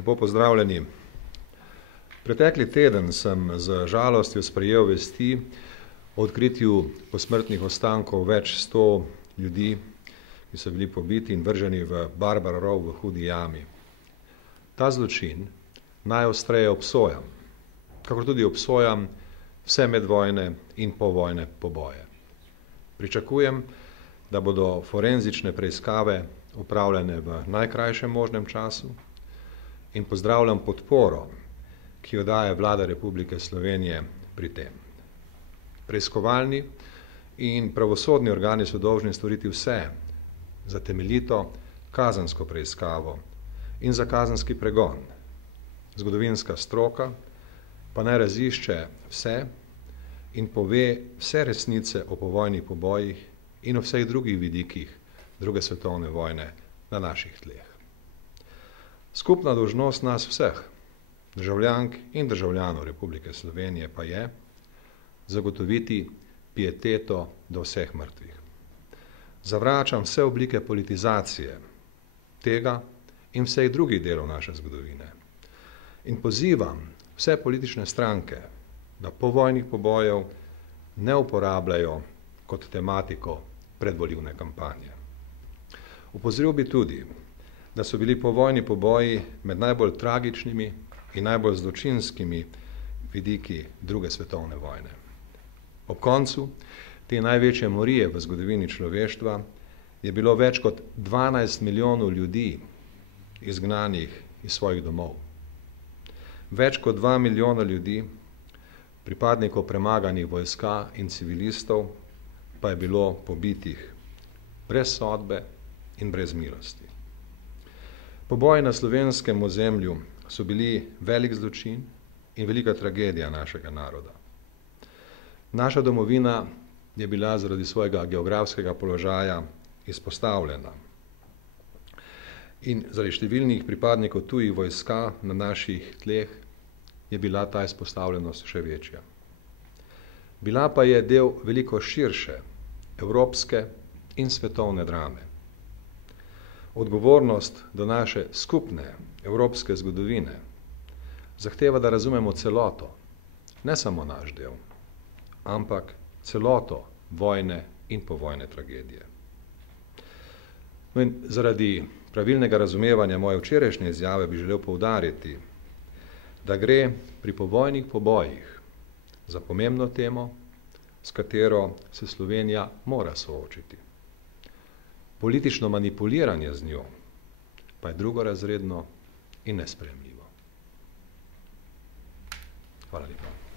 Lepo pozdravljeni. Pretekli teden sem z žalostjo sprejel vesti o odkritju posmrtnih ostankov več 100 ljudi, ki so bili pobiti in vrženi v Barbara rov v Hudi jami. Ta zločin najostreje obsojam, kakor tudi obsojam vse medvojne in povojne poboje. Pričakujem, da bodo forenzične preiskave opravljene v najkrajšem možnem času in pozdravljam podporo, ki jo daje Vlada Republike Slovenije pri tem. Preiskovalni in pravosodni organi so dolžni storiti vse za temeljito kazensko preiskavo in za kazenski pregon. Zgodovinska stroka pa naj razišče vse in pove vse resnice o povojnih pobojih in o vseh drugih vidikih druge svetovne vojne na naših tleh. Skupna dolžnost nas vseh, državljank in državljanov Republike Slovenije pa je zagotoviti pieteto do vseh mrtvih. Zavračam vse oblike politizacije tega in vseh drugih delov naše zgodovine in pozivam vse politične stranke, da povojnih pobojev ne uporabljajo kot tematiko predvolilne kampanje. Opozoril bi tudi, da so bili povojni poboji med najbolj tragičnimi in najbolj zločinskimi vidiki druge svetovne vojne. Ob koncu te največje morije v zgodovini človeštva je bilo več kot 12 milijonov ljudi izgnanih iz svojih domov. Več kot 2 milijona ljudi, pripadnikov premaganih vojska in civilistov, pa je bilo pobitih brez sodbe in brez milosti. Poboji na slovenskem ozemlju so bili velik zločin in velika tragedija našega naroda. Naša domovina je bila zaradi svojega geografskega položaja izpostavljena in zaradi številnih pripadnikov tujih vojska na naših tleh je bila ta izpostavljenost še večja. Bila pa je del veliko širše evropske in svetovne drame. Odgovornost do naše skupne evropske zgodovine zahteva, da razumemo celoto, ne samo naš del, ampak celoto vojne in povojne tragedije. No in zaradi pravilnega razumevanja moje včerajšnje izjave bi želel poudariti, da gre pri povojnih pobojih za pomembno temo, s katero se Slovenija mora soočiti. Politično manipuliranje z njo pa je drugorazredno in nesprejemljivo. Hvala lepa.